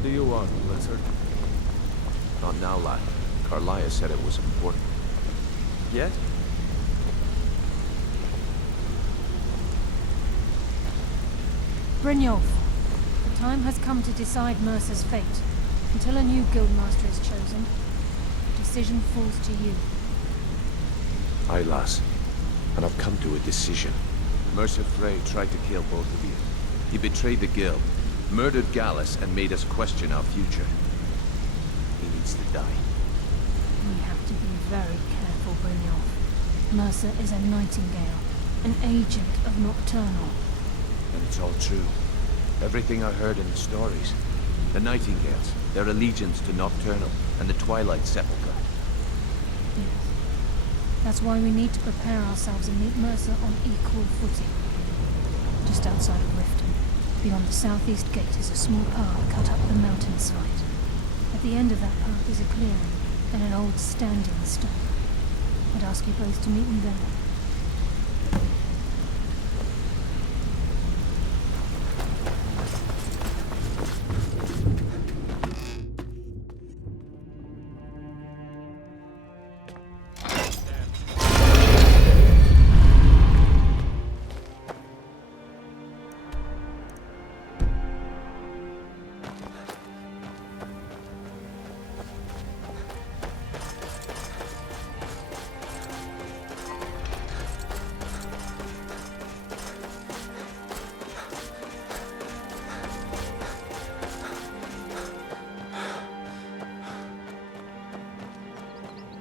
What do you want, Mercer? Not now, lad. Carlia said it was important. Yet? Brynjolf, the time has come to decide Mercer's fate. Until a new guildmaster is chosen, the decision falls to you. Aye, lass. And I've come to a decision. Mercer Frey tried to kill both of you. He betrayed the guild, murdered Gallus, and made us question our future. He needs to die. We have to be very careful, Brynjolf. Mercer is a nightingale, an agent of Nocturnal. And it's all true. Everything I heard in the stories. The Nightingales, their allegiance to Nocturnal, and the Twilight Sepulchre. Yes. That's why we need to prepare ourselves and meet Mercer on equal footing. Just outside of Riften, beyond the southeast gate, is a small path cut up the mountainside. At the end of that path is a clearing and an old standing stone. I'd ask you both to meet me there.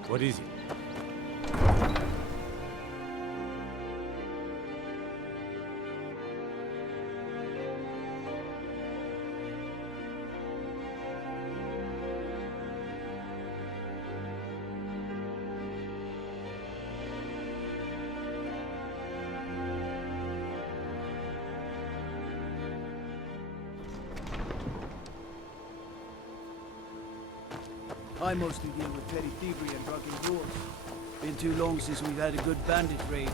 What is it? I mostly deal with petty thievery and drunken duels. Been too long since we've had a good bandit raid.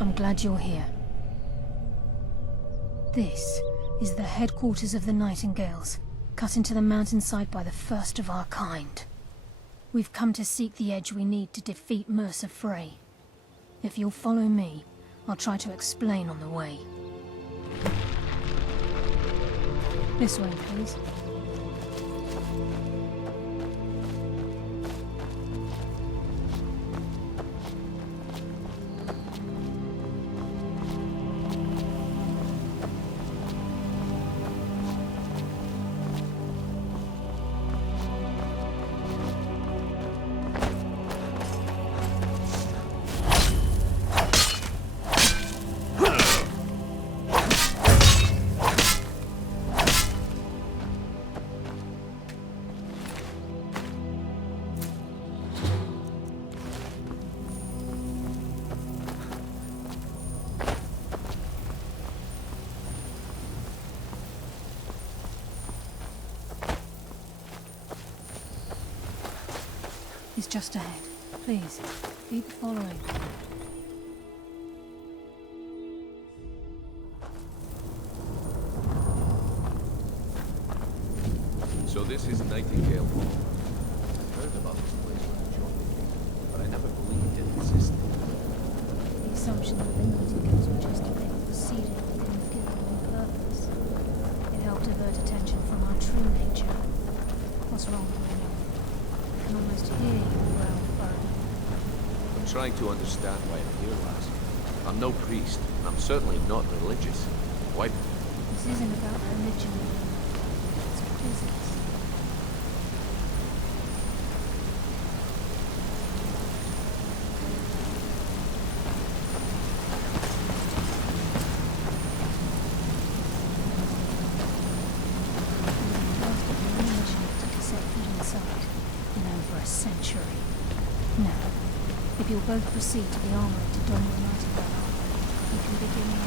I'm glad you're here. This is the headquarters of the Nightingales, cut into the mountainside by the first of our kind. We've come to seek the edge we need to defeat Mercer Frey. If you'll follow me, I'll try to explain on the way. This way, please. He's just ahead. Please, keep following. So this is Nightingale Hall. I've heard about this place when I joined the guild, but I never believed it existed. The assumption that the Nightingales were just a bit seated within the guild on purpose. It helped divert attention from our true nature. What's wrong with me? I can almost hear trying to understand why I'm here, lass. I'm no priest, and I'm certainly not religious. Why? This isn't about religion. It's business. Century. Now, if you'll both proceed to the armory to don your nightingale armor, we can begin now.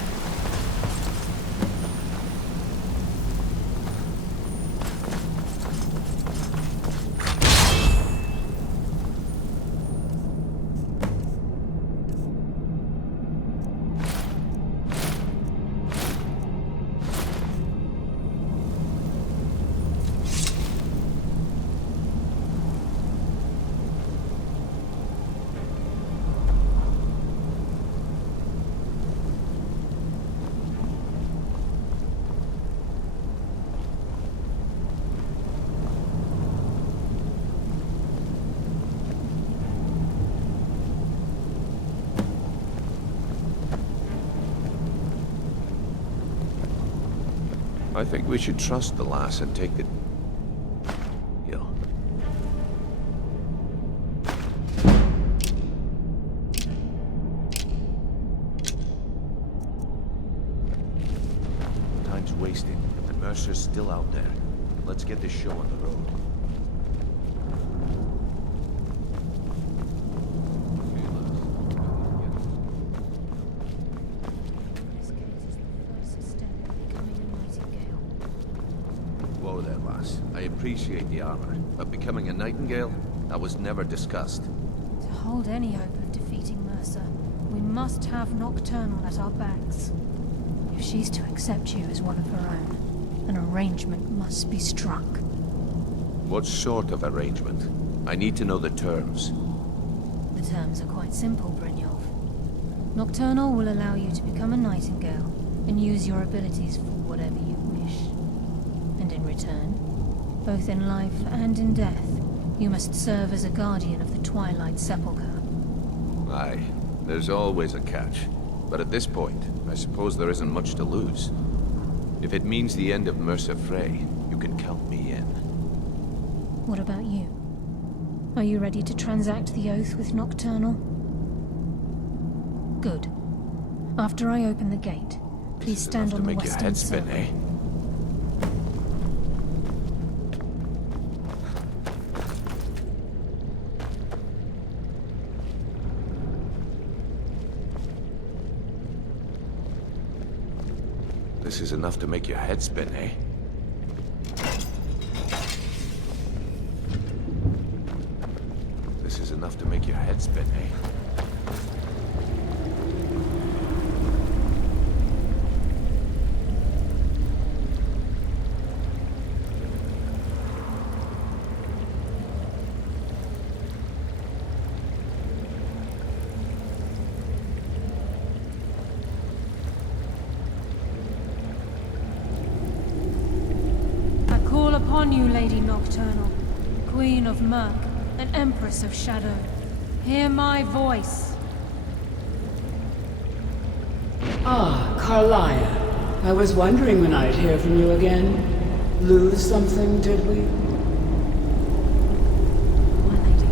I think we should trust the lass and take the hill. Time's wasting, and Mercer's still out there. Let's get this show on the road. I appreciate the armor, but becoming a nightingale? That was never discussed. To hold any hope of defeating Mercer, we must have Nocturnal at our backs. If she's to accept you as one of her own, an arrangement must be struck. What sort of arrangement? I need to know the terms. The terms are quite simple, Brynjolf. Nocturnal will allow you to become a nightingale and use your abilities for whatever you wish. And in return, both in life and in death, you must serve as a guardian of the Twilight Sepulchre. Aye, there's always a catch. But at this point, I suppose there isn't much to lose. If it means the end of Mercer Frey, you can count me in. What about you? Are you ready to transact the oath with Nocturnal? Good. After I open the gate, please stand on the western circle. Make your head spin, eh? This is enough to make your head spin, eh? This is enough to make your head spin, eh? Upon you, Lady Nocturnal, Queen of Murk and Empress of Shadow. Hear my voice. Ah, Carlia. I was wondering when I'd hear from you again. Lose something, did we? My lady,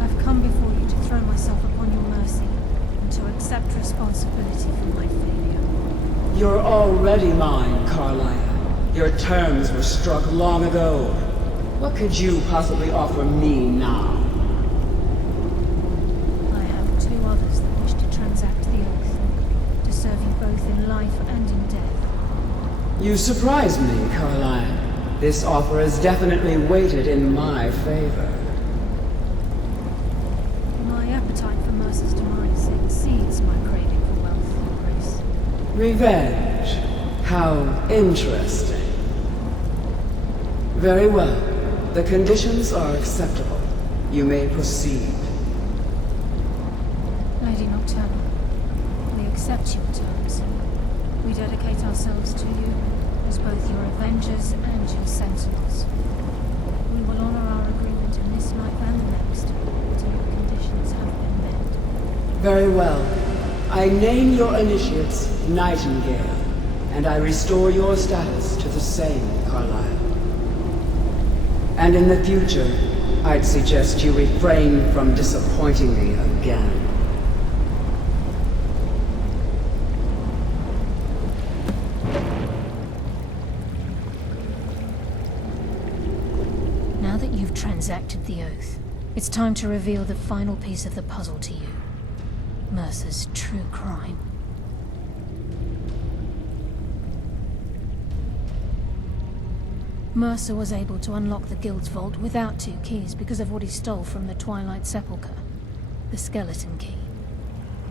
I've come before you to throw myself upon your mercy and to accept responsibility for my failure. You're already mine, Carlia. Your terms were struck long ago. What could you possibly offer me now? I have two others that wish to transact the oath, to serve you both in life and in death. You surprise me, Carlia. This offer is definitely weighted in my favor. My appetite for Mercer's demise exceeds my craving for wealth and grace. Revenge. How interesting. Very well. The conditions are acceptable. You may proceed. Lady Nocturnal, we accept your terms. We dedicate ourselves to you as both your avengers and your sentinels. We will honor our agreement in this life and the next, until your conditions have been met. Very well. I name your initiates Nightingale, and I restore your status to the same, Carlyle. And in the future, I'd suggest you refrain from disappointing me again. Now that you've transacted the oath, it's time to reveal the final piece of the puzzle to you. Mercer's true crime. Mercer was able to unlock the Guild's vault without 2 keys because of what he stole from the Twilight Sepulchre, the skeleton key.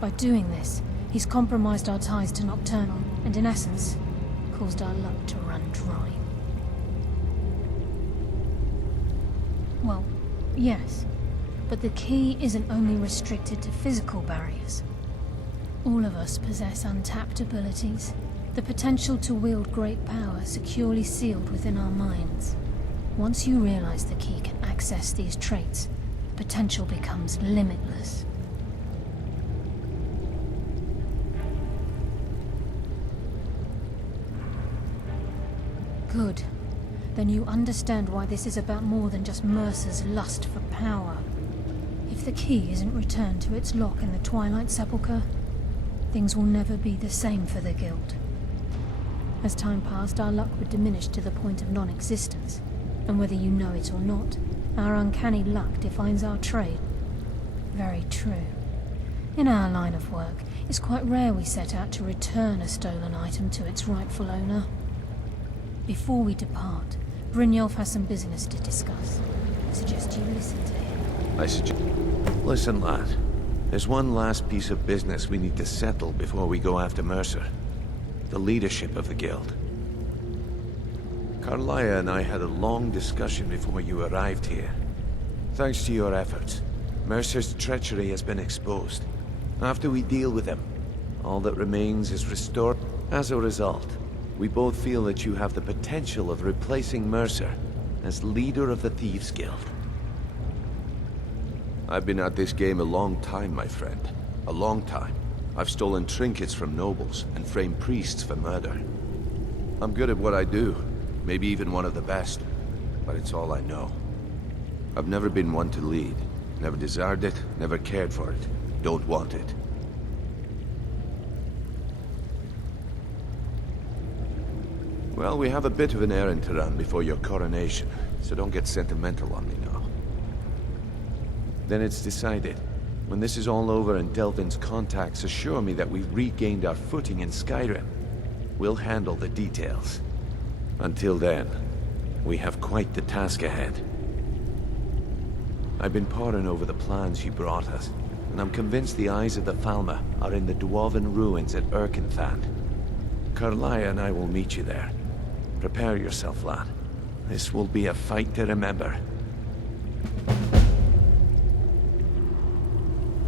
By doing this, he's compromised our ties to Nocturnal, and in essence, caused our luck to run dry. Well, yes, but the key isn't only restricted to physical barriers. All of us possess untapped abilities, the potential to wield great power securely sealed within our minds. Once you realize the key can access these traits, potential becomes limitless. Good. Then you understand why this is about more than just Mercer's lust for power. If the key isn't returned to its lock in the Twilight Sepulchre, things will never be the same for the Guild. As time passed, our luck would diminish to the point of non-existence, and whether you know it or not, our uncanny luck defines our trade. Very true. In our line of work, it's quite rare we set out to return a stolen item to its rightful owner. Before we depart, Brynjolf has some business to discuss. I suggest you listen to him. Listen, lad. There's one last piece of business we need to settle before we go after Mercer. The leadership of the Guild. Carlaya and I had a long discussion before you arrived here. Thanks to your efforts, Mercer's treachery has been exposed. After we deal with him, all that remains is restored. As a result, we both feel that you have the potential of replacing Mercer as leader of the Thieves' Guild. I've been at this game a long time, my friend. A long time. I've stolen trinkets from nobles and framed priests for murder. I'm good at what I do, maybe even one of the best, but it's all I know. I've never been one to lead. Never desired it, never cared for it. Don't want it. Well, we have a bit of an errand to run before your coronation, so don't get sentimental on me now. Then it's decided. When this is all over and Delvin's contacts assure me that we've regained our footing in Skyrim, we'll handle the details. Until then, we have quite the task ahead. I've been poring over the plans you brought us, and I'm convinced the eyes of the Falmer are in the Dwarven ruins at Erkenthand. Carlaya and I will meet you there. Prepare yourself, lad. This will be a fight to remember.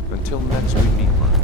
Until next we meet, lad.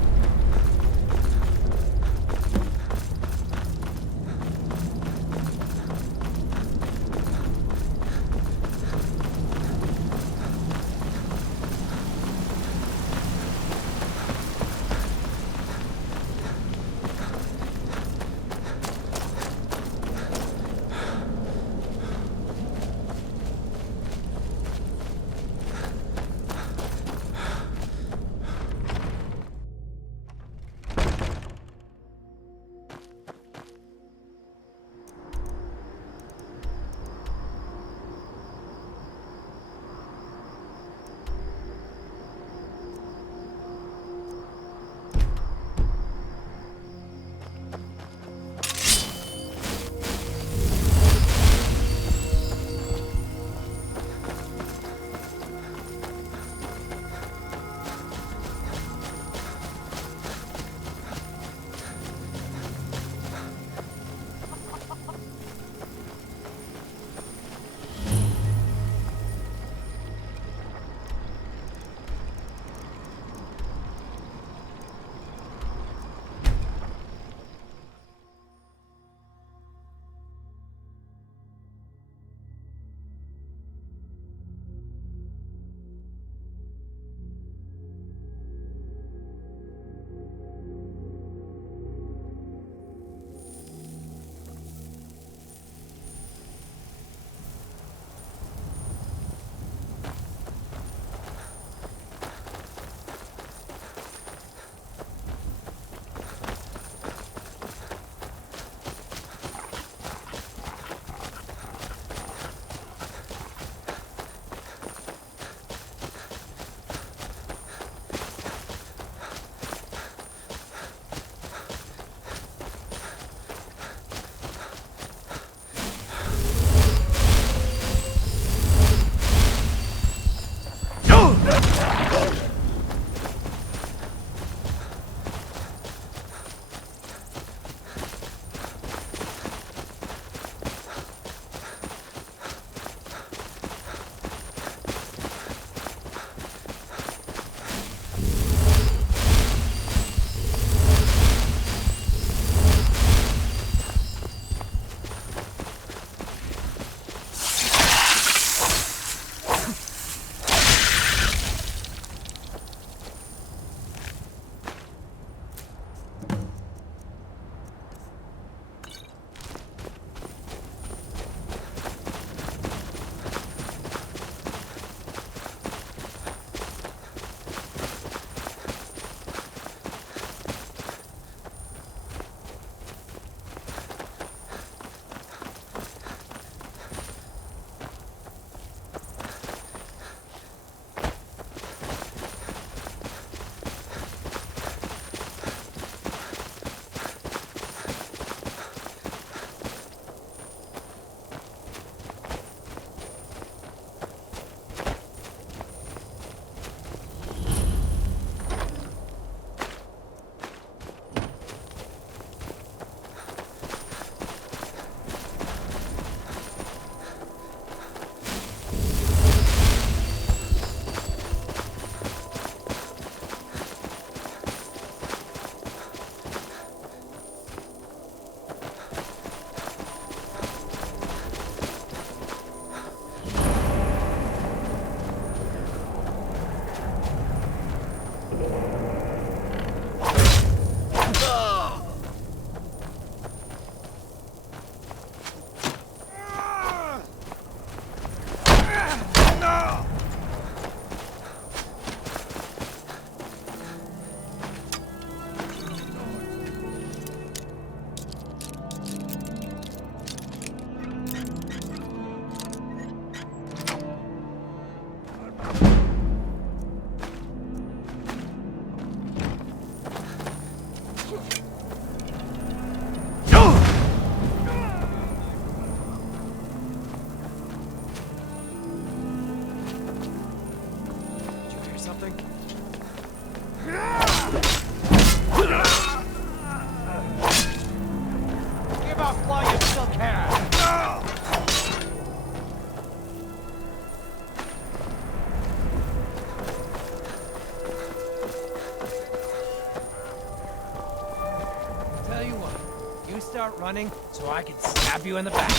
running so I can stab you in the back.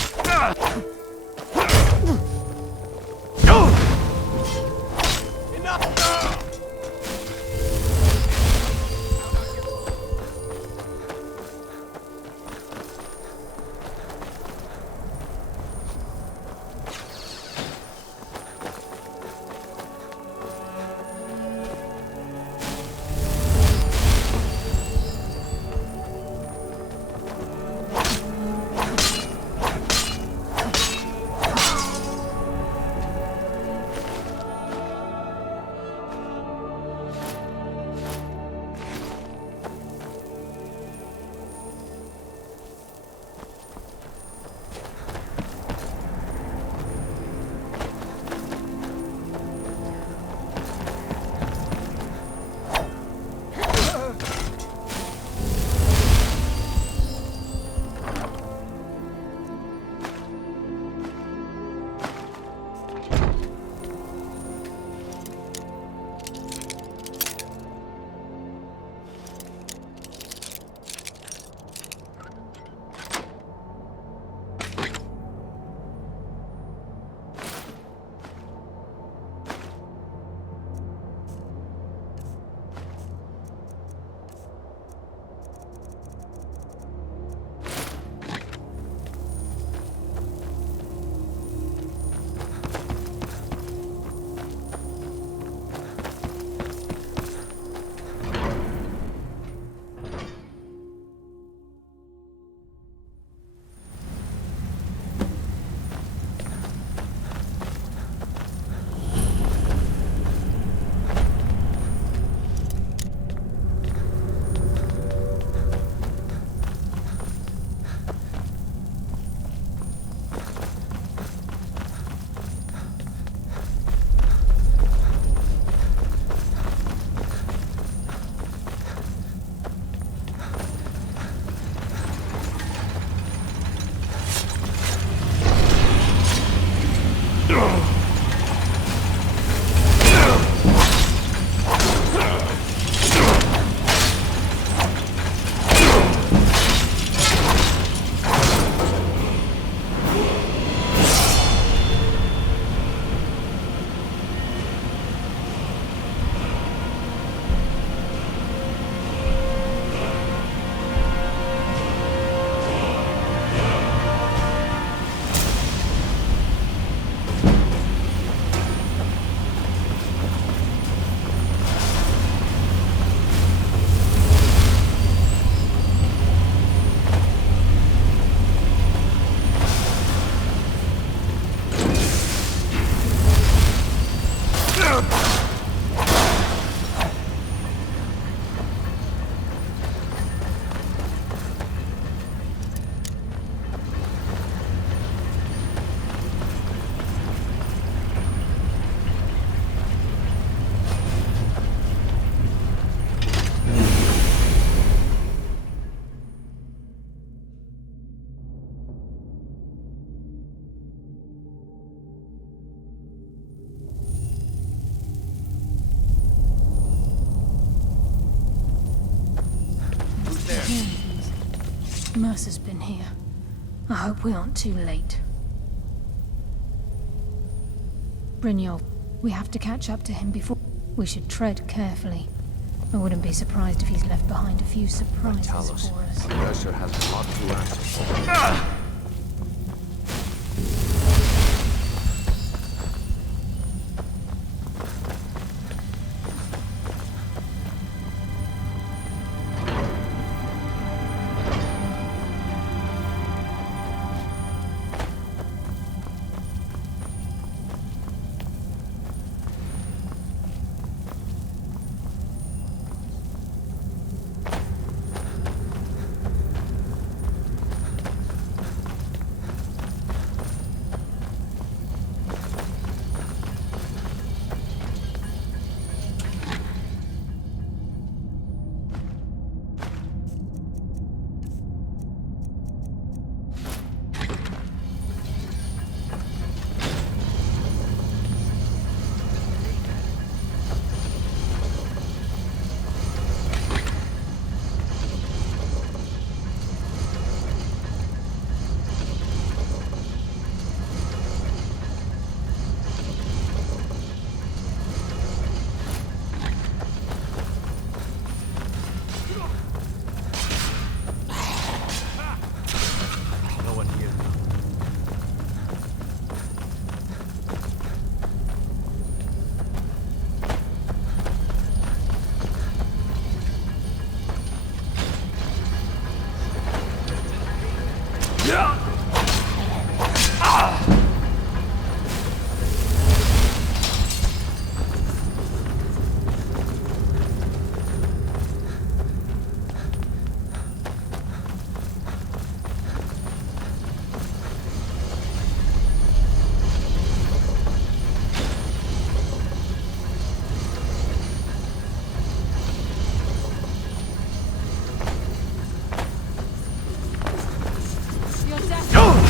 Enough! Mercer's been here. I hope we aren't too late. Brynjolf, we have to catch up to him before... We should tread carefully. I wouldn't be surprised if he's left behind a few surprises Talos. for us. Mercer has a lot to answer for. Your destiny.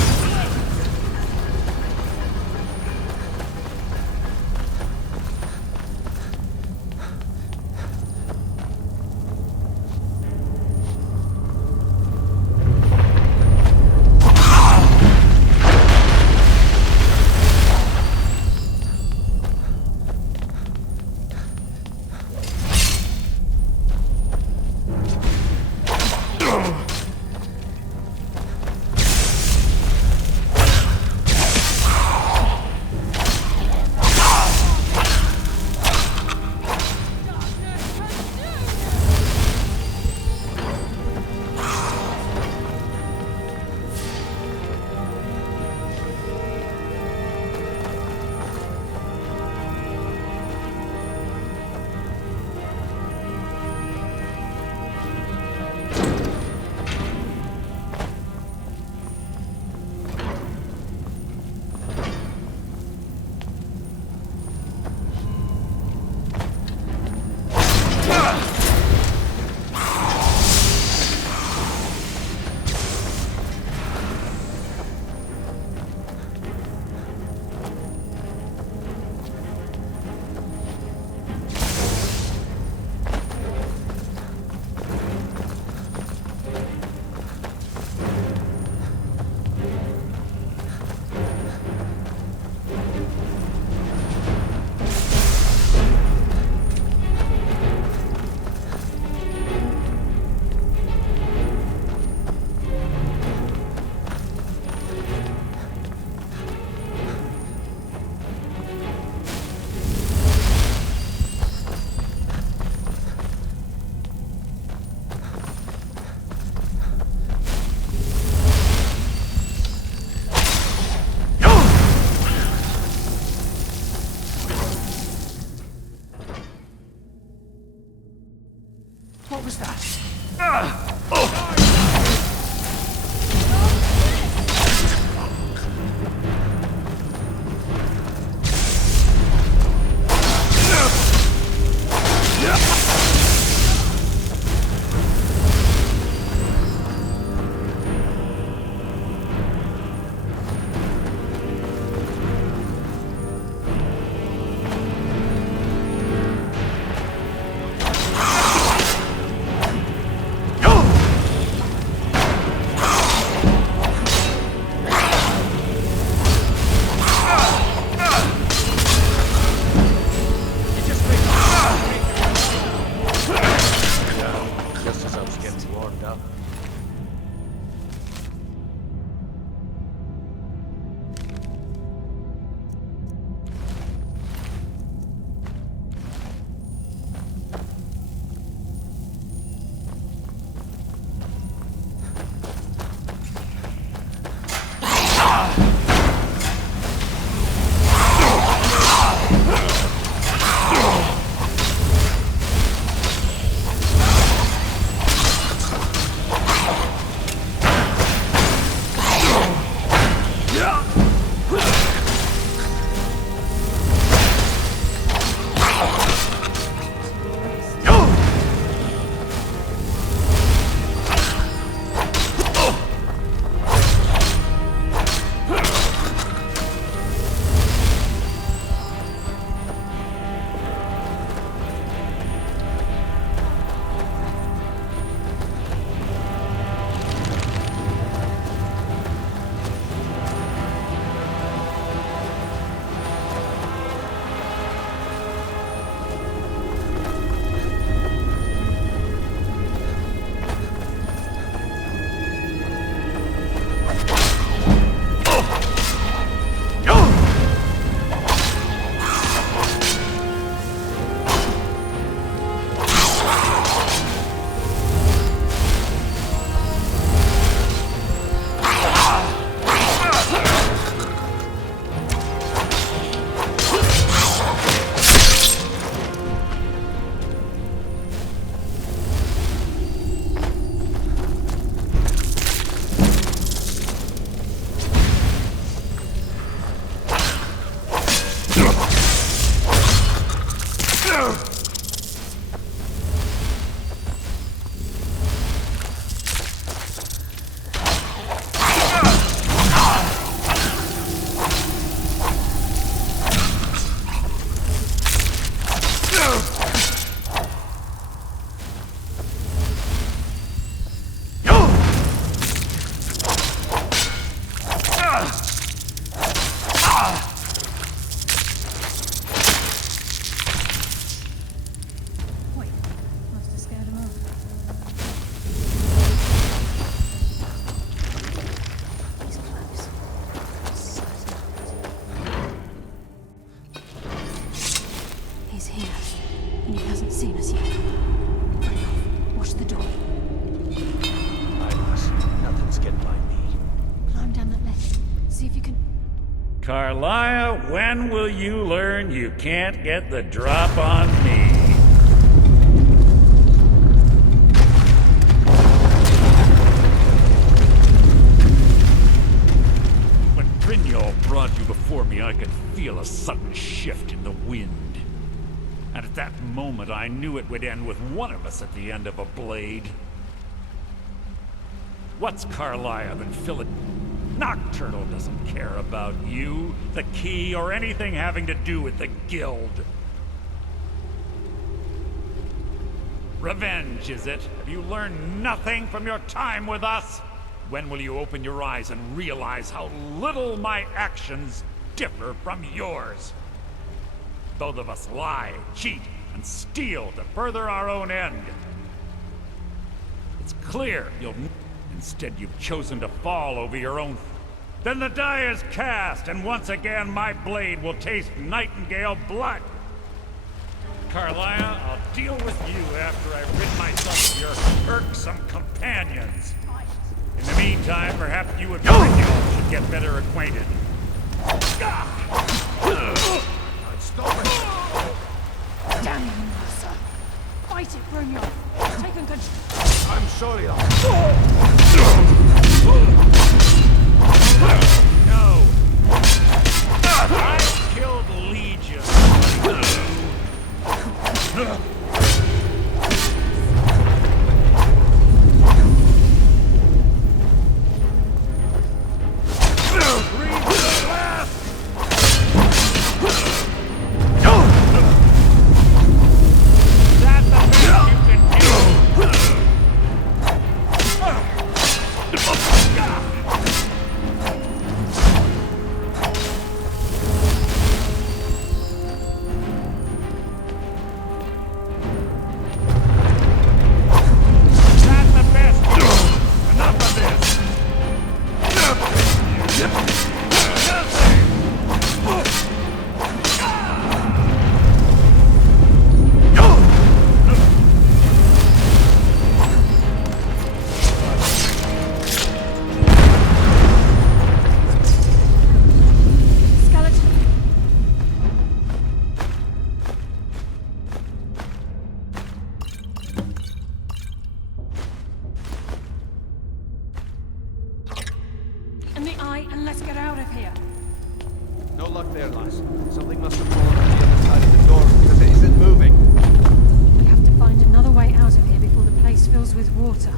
What was that? Just as I was getting warmed up. see if you can... Carlia, when will you learn you can't get the drop on me? When Brynjol brought you before me, I could feel a sudden shift in the wind. And at that moment, I knew it would end with one of us at the end of a blade. What's Carlia than Philip? Nocturnal doesn't care about you, the key, or anything having to do with the guild. Revenge, is it? Have you learned nothing from your time with us? When will you open your eyes and realize how little my actions differ from yours? Both of us lie, cheat, and steal to further our own end. It's clear you'll... Instead, you've chosen to fall over your own... Then the die is cast, and once again my blade will taste nightingale blood. Carlia, I'll deal with you after I rid myself of your irksome companions. In the meantime, perhaps you and Brynjol should get better acquainted. Damn you, Mercer. Fight it, Brynjol. Taken control. I'm sorry, No! I killed Legion. And the eye, and let's get out of here. No luck there, lass. Something must have fallen on the other side of the door because it isn't moving. We have to find another way out of here before the place fills with water.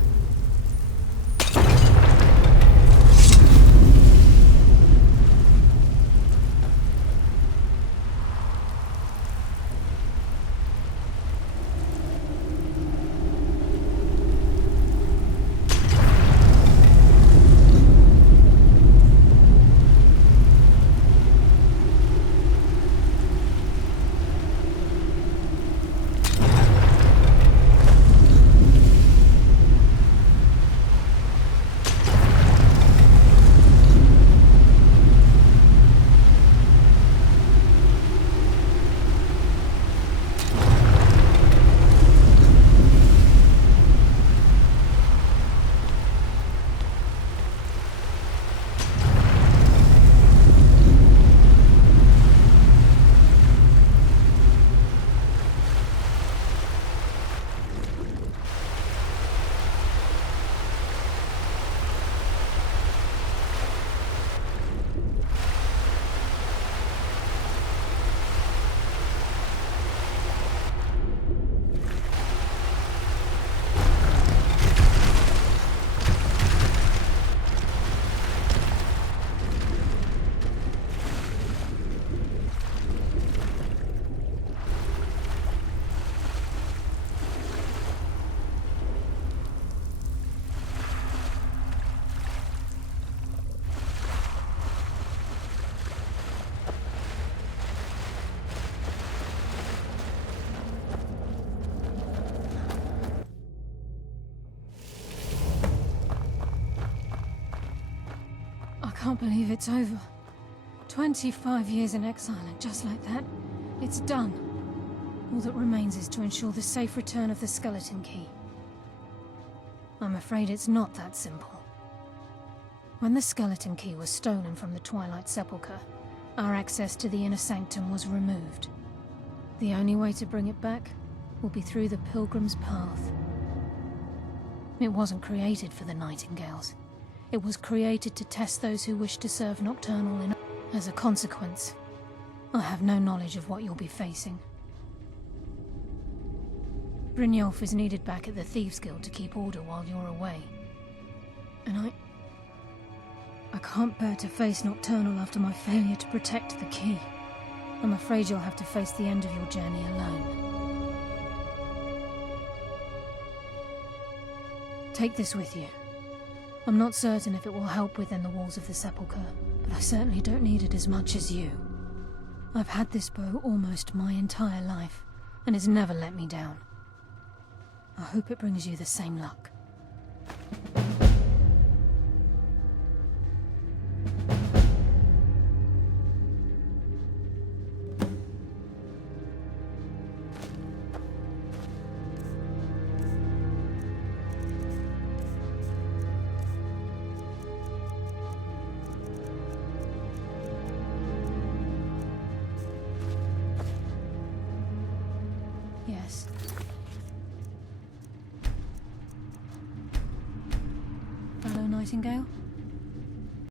I can't believe it's over. 25 years in exile, and just like that, it's done. All that remains is to ensure the safe return of the skeleton key. I'm afraid it's not that simple. When the skeleton key was stolen from the Twilight Sepulchre, our access to the inner sanctum was removed. The only way to bring it back will be through the Pilgrim's Path. It wasn't created for the Nightingales. It was created to test those who wish to serve Nocturnal in... As a consequence, I have no knowledge of what you'll be facing. Brynjolf is needed back at the Thieves' Guild to keep order while you're away. And I can't bear to face Nocturnal after my failure to protect the key. I'm afraid you'll have to face the end of your journey alone. Take this with you. I'm not certain if it will help within the walls of the Sepulchre, but I certainly don't need it as much as you. I've had this bow almost my entire life, and it's never let me down. I hope it brings you the same luck. Yes. Hello, Nightingale.